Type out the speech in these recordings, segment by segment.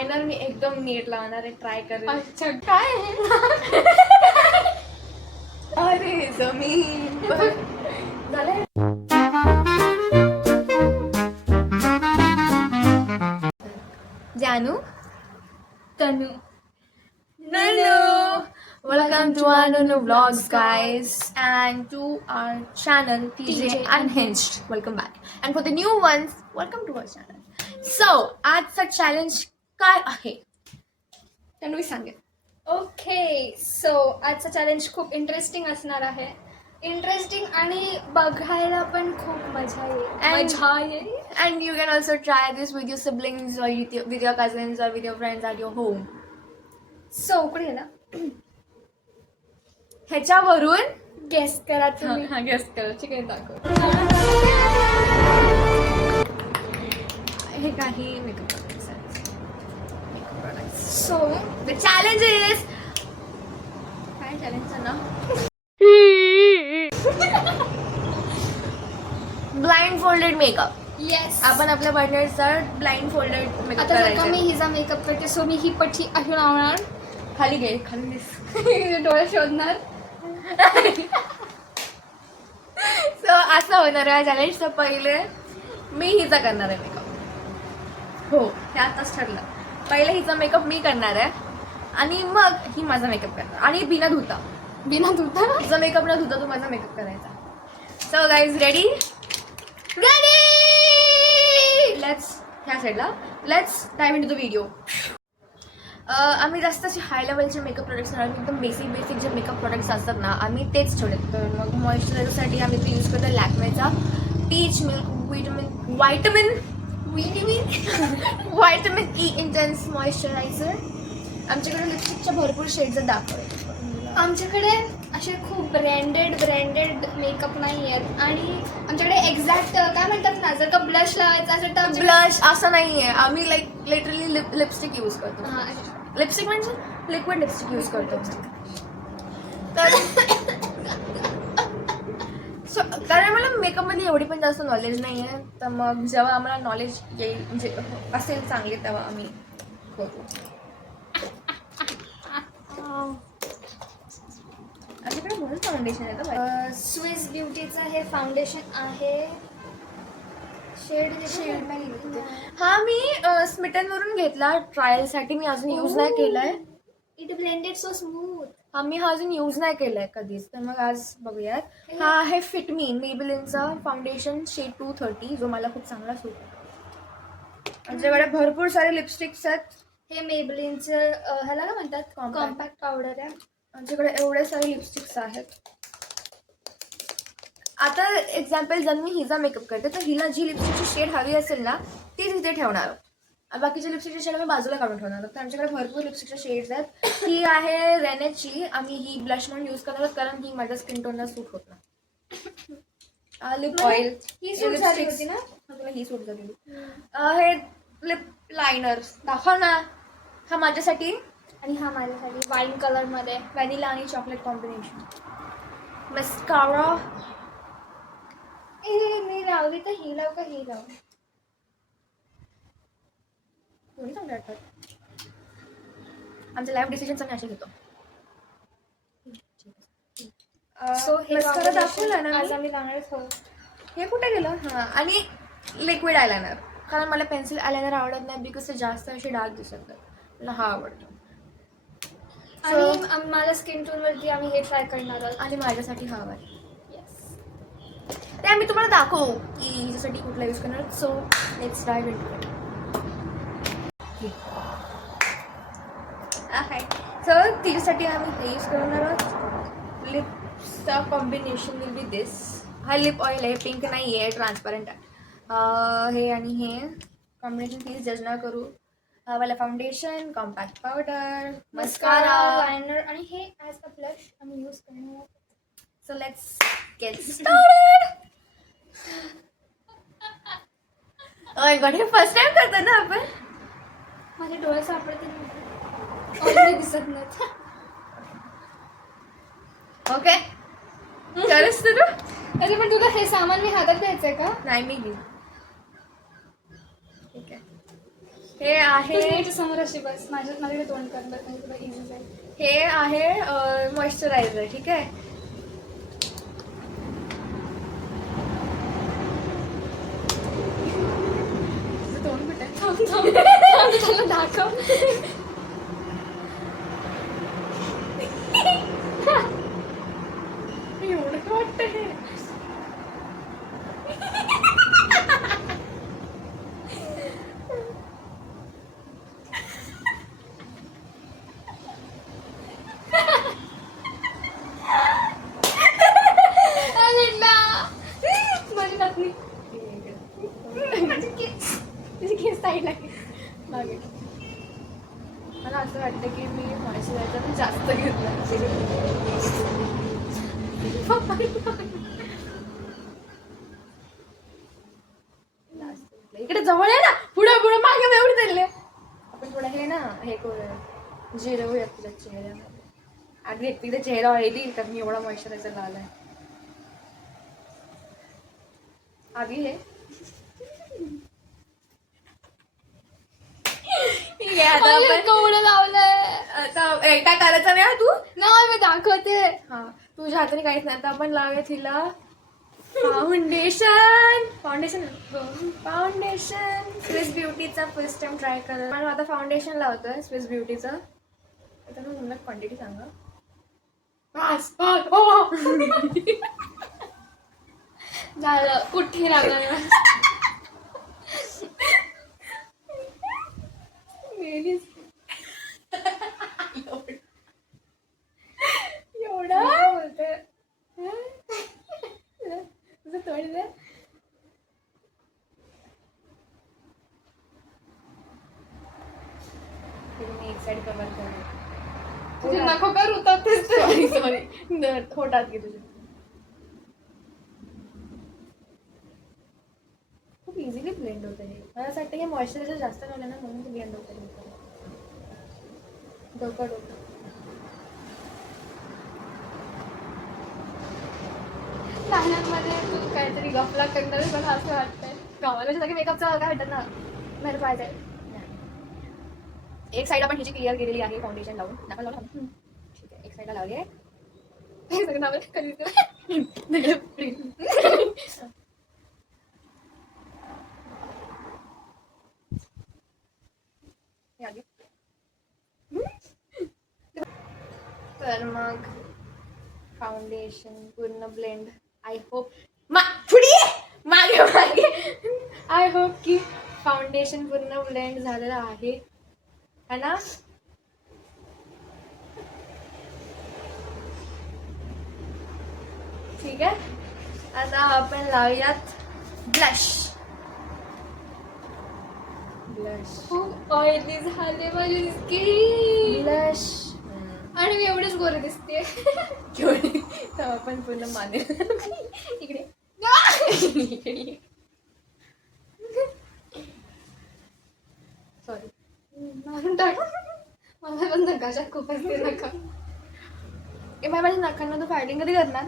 Liner मी एकदम नीट लावणार आहे, ट्राय करेन. अच्छा काय अरे जमीन झालं. जानू, तनु. Nanu. Welcome to our Nanu vlogs, guys, and to our channel TJ Unhinged. Welcome back, and for the new ones, welcome to our channel. So, आजचा चॅलेंज काय आहे? तन्वी सांगेल. ओके, सो आजचा चॅलेंज खूप इंटरेस्टिंग असणार आहे. इंटरेस्टिंग आणि बघायला पण खूप मजा येईल. And you can also try this with your siblings or with your cousins or with your friends at your home. So उकडे ना ह्याच्यावरून गेस करा तुम्ही. हा गेस करायची काही दाखव. हे काही makeup products. So the challenge is काय चॅलेंजचं नाव? Blind folded makeup. येस, आपण आपल्या पार्टनरचा ब्लाइंड फोल्डेड मेकअप आता जर का मी करायचा. हिचा मेकअप करते सो मी ही पट्टी अशी लावणार, खाली घे, खाली दिस. डोळे शोधणार. सो असं होणार आहे चॅलेंज. तर पहिले मी हिचा करणार आहे मेकअप. हो, हे आताच ठरलं. पहिले हिचा मेकअप मी करणार आहे आणि मग ही माझा मेकअप करणार, आणि बिना धुता. बिना धुता. हिचा मेकअप न धुता तू माझा मेकअप करायचा. So guys, ready? लेट्स ह्या साईडला let's dive into the video. आम्ही जास्त असे हाय लेवलचे मेकअप प्रोडक्ट्स नाही, एकदम बेसिक जे मेकअप प्रोडक्ट्स असतात ना, आम्ही तेच ठेवलेत. तर मग मॉइश्चरायझरसाठी आम्ही ते यूज करतो लॅक्मेचा peach milk vitamin E intense moisturiser. आमच्याकडे लिपस्टिकच्या भरपूर शेड्स दाखवले. आमच्याकडे असे खूप ब्रँडेड मेकअप नाही आहेत, आणि आमच्याकडे एक्झॅक्ट काय म्हणतात ना, जर का ब्लश लावायचा असेल तर ब्लश असं नाही आहे. आम्ही लिटरली लिपस्टिक यूज करतो. हां, लिपस्टिक म्हणजे लिक्विड लिपस्टिक यूज करतो. तर कारण मला मेकअपमध्ये एवढी पण जास्त नॉलेज नाही आहे. तर मग जेव्हा आम्हाला नॉलेज येईल, म्हणजे असेल चांगले, तेव्हा आम्ही करू. आमच्याकडे म्हणून फाउंडेशन येतं. स्विस ब्युटीचं हे फाउंडेशन आहे. शेड हा मी स्मिटनवरून घेतला ट्रायलसाठी. मी अजून यूज नाही केलाय. It blended so smooth. हा मी अजून यूज नाही केलाय कधीच. तर मग आज बघूयात. हा आहे फिट मी मेबेलिनचा फाउंडेशन शेड 230, जो मला खूप चांगला सूट आहे. आमच्याकडे भरपूर सारे लिपस्टिक्स आहेत. हे मेबलिनचं ह्याला काय म्हणतात, कॉम्पॅक्ट पावडर आहे. आमच्याकडे एवढे सारे लिपस्टिक्स आहेत. आता एक्झाम्पल, जर मी हिचा मेकअप करते तर हिला जी लिपस्टिकची शेड हवी असेल ना, तीच इथे ठेवणार. बाकीच्या लिपस्टिकची शेड मी बाजूला काढून ठेवणार. तर आमच्याकडे भरपूर लिपस्टिकच्या शेड्स आहेत. ही आहे रेनेची. आम्ही ही ब्लश म्हणून यूज करणार आहोत, कारण ही माझ्या स्किन टोनला सूट होत नाही. लिप ऑइल ही सूट झाली होती ना, तुला ही सूट झालेली. हे लिप लायनर दाखव ना. हा माझ्यासाठी आणि हा माझ्यासाठी वाईन कलरमध्ये व्हॅनिला आणि चॉकलेट कॉम्बिनेशन. मस्कारा. मी लावली तर ही लाव का ही लाव? कोणी चांगलं वाटतं. आमच्या लाईफ डिसिजन्स आम्ही असे घेतो. सो हे मस्कारा दाखवलं ना आज मी. आम्ही लावणारच आहोत. हे कुठे गेलं? हां, आणि लिक्विड आयलायनर. कारण मला पेन्सिल आयलायनर आवडत नाही, बिकॉज ते जास्त असे डार्क दिसत नाही. मला हा आवडतो. आणि माझ्या स्किन टोनवरती आम्ही हे ट्राय करणार आहोत. आणि माझ्यासाठी हा आहे. ते आम्ही तुम्हाला दाखवू की हिच्यासाठी कुठला यूज करणार. So let's dive into it. So तिच्यासाठी आम्ही हे यूज करणार आहोत. लिप्सचा कॉम्बिनेशन विल बी दिस. हा लिप ऑइल आहे, पिंक नाही आहे, ट्रान्सपरंट आहे. हे आणि हे कॉम्बिनेशन प्लीज जज ना करू. वाला foundation, compact powder, mascara, liner आणि हे ॲज अ ब्लश आम्ही यूज करणार आहोत. So let's get started. ओय गॉड, हे फर्स्ट टाइम करतो ना आपण. माझे डोळे सापडते दिसत नाहीत. ओके, करस तू. अरे पण तुला हे सामान मी हातात द्यायचंय का? नाही, मी घेईन. ठीक आहे. हे आहे त्याच्या समोर अशी बस माझ्याकडे तोंड कर बस म्हणजे तुला इझी जाईल. हे आहे मॉइश्चरायझर. ठीक आहे. तुझं तोंड कुठे त्याला दाखव. एवढं का वाटतं हे? माझी पत्नी तिची केस साईडला मागे. मला असं वाटतं की मी मॉइश्चरायझर जास्त घेतलं. इकडे जवळ आहे ना. पुढे पुढे मागे मी एवढे चालले. आपण थोडं हे ना हे करूया, जिरवूया तुझ्या चेहऱ्यामध्ये. आधी एकदा चेहरा ऑइली तर मी एवढा मॉइश्चरायझर लावलाय. आधी हे ठीक आहे. आता आपण कवडं लावलंय. आता एकटा करायचं नाही हा तू. नाही मी दाखवते. हा तुझ्या हाताने काहीच नाही. आता आपण लावूया तिला फाउंडेशन. फाउंडेशन स्विस ब्युटीचा फर्स्ट टाइम ट्राय कर. पण आता फाउंडेशन लावतोय स्विस ब्युटीचं. आता मी तुम्हाला क्वांटिटी सांगा. झालं कुठे लागलं. एवढा बोलते तुझं तोंड दे. मी एक साइड कव्हर करू. तुझे नको कर होतात तेच. सॉरी खोटात घे तुझे. खूप इझिली ब्लेंड होतं हे. मला असं वाटतं की मॉइश्चरायझर जास्त लावलं ना म्हणून ते ब्लेंड होतं. डोकं लहानमध्ये तू काहीतरी गफला करणार मला असं वाटतंय. गावाला सगळे मेकअपचं काय म्हणतात ना बाहेर पाहिजे. एक साइड आपण हिची क्लिअर केलेली आहे फाउंडेशन लावून. नका लावून. ठीक आहे. एक साइडला लावली आहे. हे सगळं नाव कधी तर मग फाउंडेशन पूर्ण ब्लेंड. आय होप मागे मागे आय होप की फाउंडेशन पूर्ण ब्लेंड झालेलं आहे है ना. ठीक आहे. आता आपण लावूयात ब्लश. खूप ऑइली झाले माझी स्किन. ब्लश आणि मी एवढीच गोरी दिसते. तर आपण पूर्ण मानेल. इकडे सॉरी मारून टाक. मला पण नकाशात खूप असते नका. ए बाय माझ्या नाकांना तू फायटिंग कधी करणार.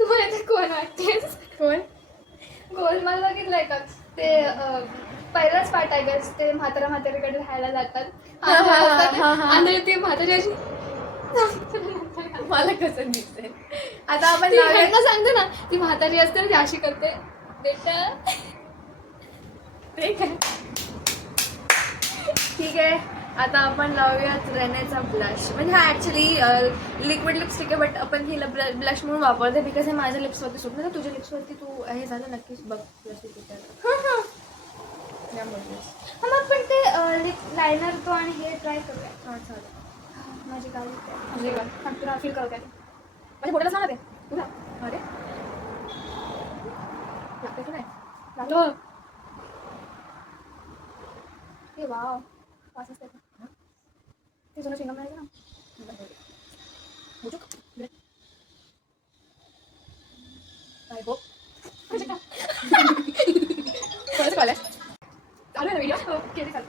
तू माहिती कोण वाटतेस. कोण गोलमाल बघितलंय का ते पहिलाच पार्ट आहे गं. ते म्हाताऱ्याकडे राहायला जातात आणि ती म्हातारी अशी मला कसं दिसतंय. आता आपण ती लावूयात ह्यांना सांगते ना ती म्हातारी असते ना ती अशी करते बेटा. ते काय. ठीक आहे. आता आपण लावूयात रेनेचा ब्लश. म्हणजे हा ऍक्च्युली लिक्विड लिपस्टिक आहे बट आपण हिला ब्लश म्हणून वापरते बिकॉज हे माझ्या लिप्सवरती सुट नाही. तुझ्या लिप्सवरती तू हे झालं नक्कीच बघ ब्लश मग पण ते लायनर तो आणि हे ट्राय करूया. हां चालेल. माझी गाडी तुझे का तुला फील करू काय माझ्या फोटोला सांगा ते तुला. अरे लागते की नाही. लागलो. हे वाव वास असते ते जुनं चिंगम नाही ना. आय होप कोणाचं कॉल आहे. चालू आहे ना व्हिडिओ. ओके चालू.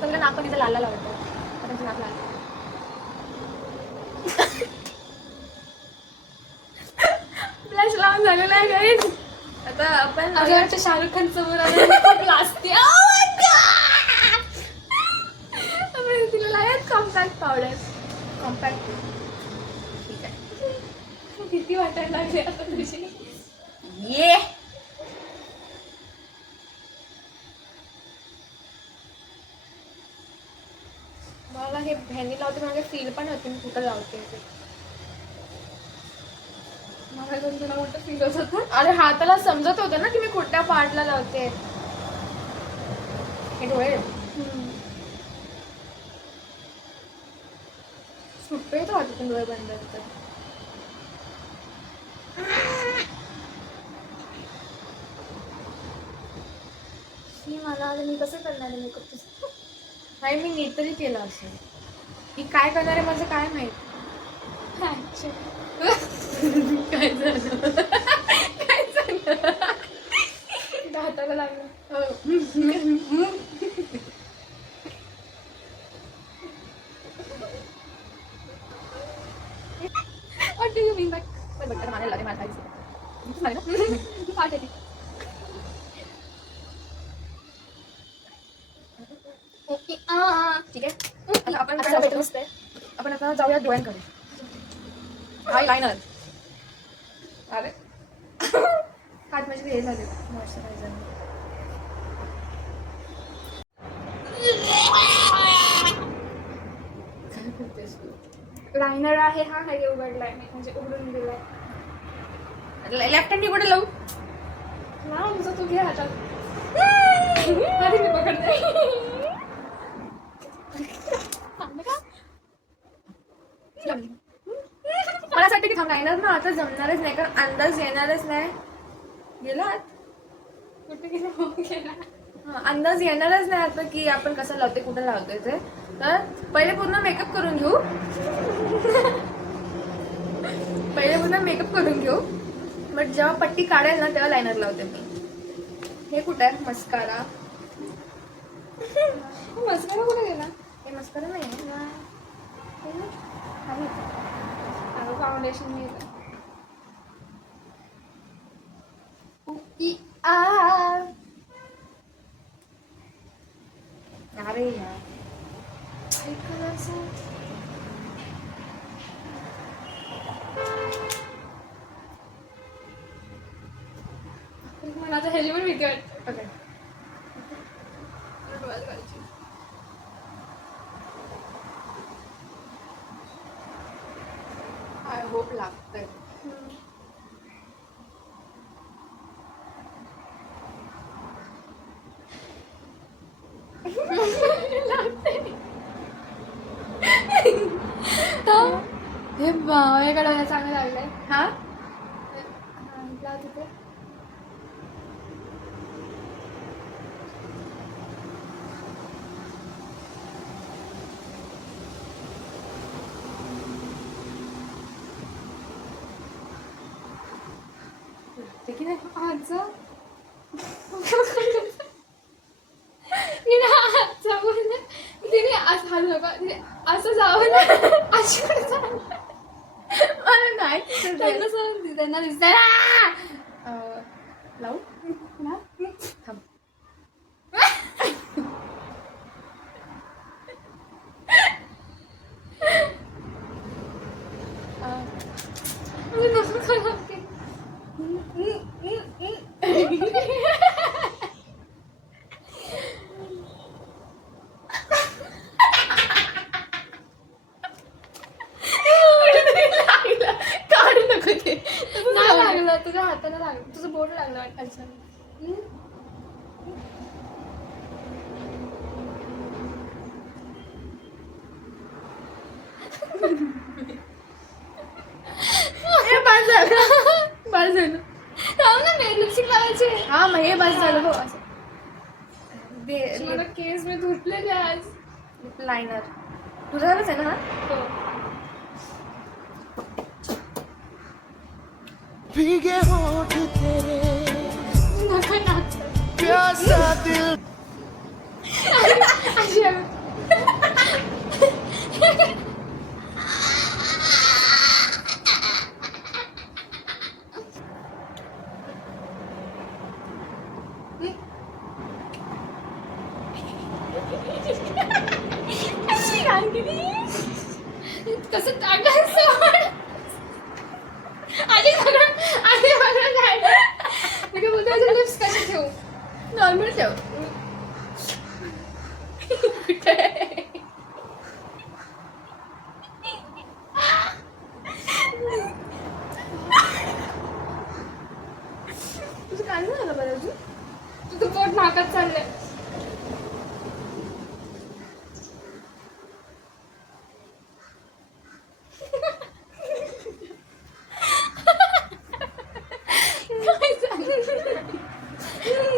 तुला नाक पण तिचं लाल लाल आवडतं. आता तुझं नाक लाल. ब्लश लावून झालेलं आहे गाईज. आता आपण असं वाटतं शाहरुख खान समोर आलं खूप लाजते. Oh my God! आपण तिला लावूयात कॉम्पॅक्ट पावडर. कॉम्पॅक्ट ठीक आहे. भीती वाटायला लागली आता तुझी. ये मला हे ह्यांनी लावते मला फील पण होती मी कुठं लावते ते. मला पण तुला मोठं फील होत होतं. अरे हाताला समजत होतं ना की मी कुठल्या पार्टला लावते. हे डोळे सुट्टे येतो हातातून डोळे बंद होतात. मला आता मी कसं करणार आहे मेकअप तुझं. नाही मी नीट तरी केलं असेल. मी काय करणार आहे माझं काय माहित. काय झालं काय झालं हाताला लागलं. What do you mean by बघ मला लागले मला पाठ येते. ठीक आहे. आपण असं भेटून बसतंय. आपण आता जाऊया डोळ्यांकडे. हाय लायनर. अरे हात माझे हे झाले मॉइश्चरायझर. काय करतेस तू. लायनर आहे हा हे उघडलाय मी म्हणजे उघडून दिलाय. लेफ्ट हँड कुठे लावू. ना तुझं तू घे हातात. आधी मी पकडते. मला असं वाटतं की थांब लायनर ना आता जमणारच नाही कारण अंदाज येणारच नाही. गेलात कुठे गेला. अंदाज येणारच नाही आता की आपण कसं लावते कुठं लावतोय ते. तर पहिले पूर्ण मेकअप करून घेऊ. बट जेव्हा पट्टी काढेल ना तेव्हा लायनर लावते मी. हे कुठं आहे मस्कारा. मस्करा कुठे गेला. हे मस्कारा नाही फाउंडेशन मी अरे यार मला आता ह्याची पण भीती वाटते. ओके आय होप लागतंय. हे बाबाकडे चांगलं लागलंय. हा लाव तिथे. ते की नाही आजचं तिने आजचं बोललं तिने असं हाल नका तिने असं जावं ना अशी जावं. अरे नाही त्यांना दिसतंय लावू थांब. काढू नको ते. नाही लागलं तुझ्या हाताला लागलं तुझं बोट लागलं वाटतं. बस झालं ना मी लिपस्टिक लावायची. हा मग हे बस झालं हो असं मला केस मी धुतलेले आज. लायनर तुझं झालंच आहे ना हा. भीगे होठ तेरे नका नाच. प्यासा दिल अशी तसं टाकलं सोड. आधी सगळं काढलं. मी काय बोलते माझे लिप्स कसे ठेवू? नॉर्मल ठेव. तुझं काय नाही झालं बरं अजून? तुझं पोट नाकात चाललंय.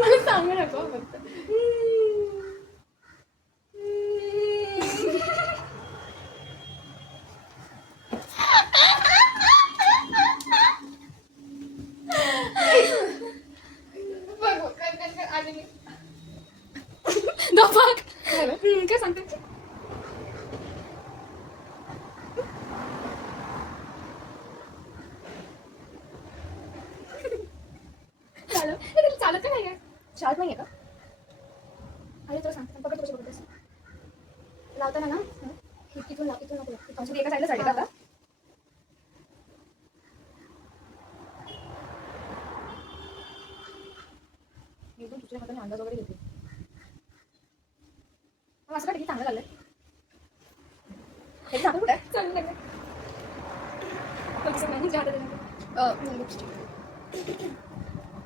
मला सांगू नको फक्त. बघ कर आधी मी दफाक. काय सांगते? चालत का नाही? शाळेत नाहीये का? अरे तुला सांग पकड कशी पकडतेस लावताना ना इथून लाव इथून नको तुझी एका साईडला साईड आता. मी एकदम तुझ्या हाताने अंदाज वगैरे घेते. मग असं का ठीक चांगलं झालंय. हे सांगू कुठे आहे? चांगलं आहे.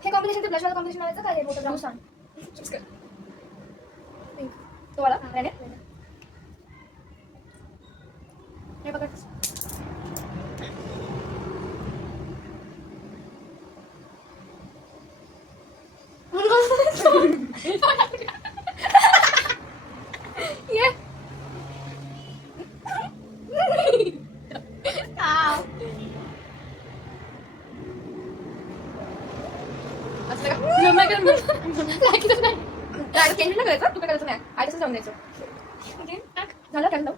हे कॉम्बिनेशन ते ब्लशवाला कॉम्बिनेशन लावायचं का हे मोठं ब्राऊन सांग. चूज कर. तो वाला रेने हे पकड. ये असं का? लागतच नाही. चेंज नाही करायचं. तू काय करायचं नाही. आधीच जाऊन द्यायचं. झालं काय लावू?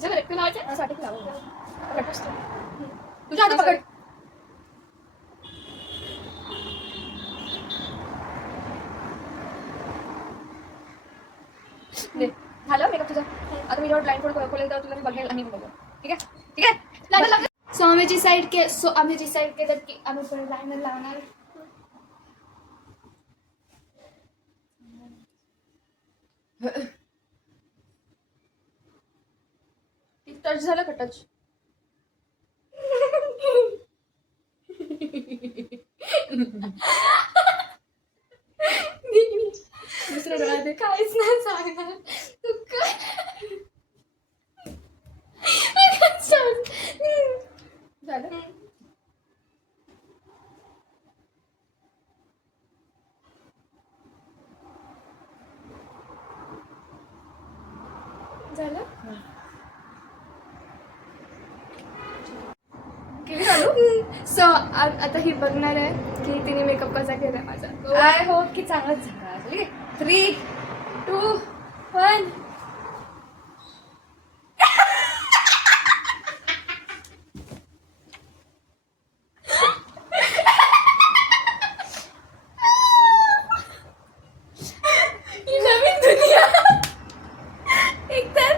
जर तू लावायचं असं वाटतं की लावू. पकड बसतो. तुझ्या हातात पकड. दे. झालं मेकअप तुझा. आता मी जेव्हा ब्लाइंड फोल्ड खोलेल तेव्हा तुला मी बघेल आणि बघू. ठीक आहे? ठीक आहे? लागत. सो आम्ही डिसाईड केलं की आम्ही पुढे लायनर लावणार. टच झालं का टच? दुसरं डोळा दे. काहीच नाही सांगणार तू काय झालं? झालं केली चालू? सो आता ही बघणार आहे की तिने मेकअप कसा केलाय माझा. आय होप की चांगलंच झालं. ठीक आहे? 3, 2, 1. ही नवीन दुनिया. एकतर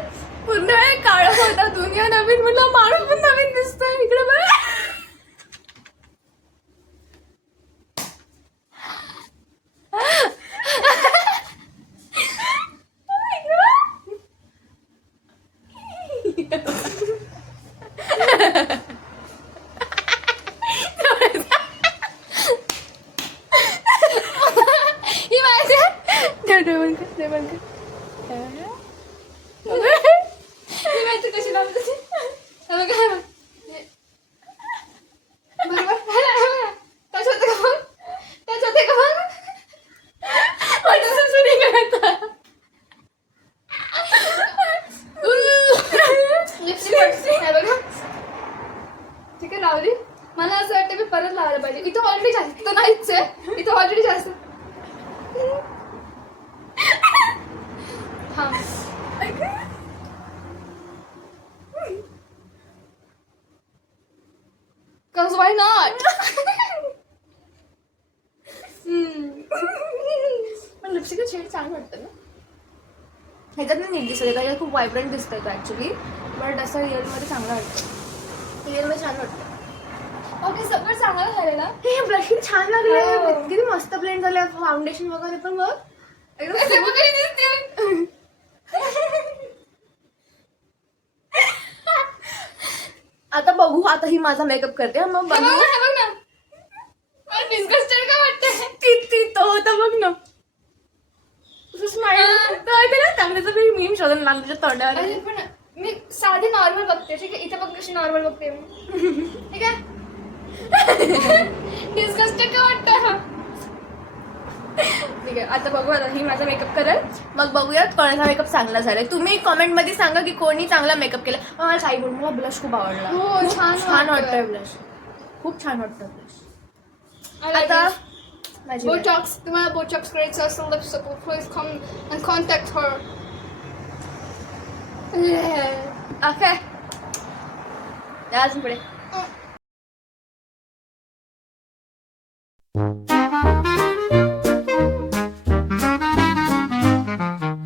पूर्ण वेळ काळं होता. दुनिया नवीन म्हटलं माणूस पण नवीन दिसतोय. इकडे बघ. ही माझी ही माहिती कशी लावत होती. बरोबर त्याच होते का मग त्याच होते का मग ठीक आहे लावली. मला असं वाटतं मी परत लावायला पाहिजे. इथं ऑलरेडी जास्त नाहीच आहे. इथं ऑलरेडी जास्त हा Cause why not? पण लिपस्टिकचं शेड छान वाटतं ना. ह्याच्यात नाही नीट दिसत आहे. खूप व्हायब्रंट दिसतंय तो ऍक्च्युली. बट असं रिअलमध्ये चांगलं वाटतं. रिअलमध्ये छान वाटतं. ओके सगळं चांगलं झालं ना. हे ब्लशिंग छान लागलं. हो. किती मस्त ब्लेंड झालं. फाउंडेशन वगैरे पण बघ असे वगैरे दिसतील. आता बघू. आता ही माझा मेकअप करते मग हे बघू. बघ ना, हे बघ ना. मला डिस्गस्टेड का वाटतंय. ती तो होता बघ ना. स्माइल त्याचं मी मीम शोधून लागलं तुझ्या तोंडावर. अरे पण मी साधी नॉर्मल बघते ठीक आहे. इथे बघ कशी नॉर्मल बघते मी. ठीक आहे. डिस्गस्टेड का वाटतं. ठीक आहे. आता बघू. आता ही माझा मेकअप करेल मग बघूया कोणाचा मेकअप चांगला झालाय. तुम्ही कॉमेंटमध्ये सांगा की कोणी चांगला मेकअप केला. मला काही बोल. मला ब्लश खूप आवडला. हो छान छान वाटतंय ब्लश. खूप छान वाटतं ब्लश. आता आता माझी वेळ. बोटॉक्स तुम्हाला बोटॉक्स करायचं असेल तर support please come and contact her. Okay. अजून पुढे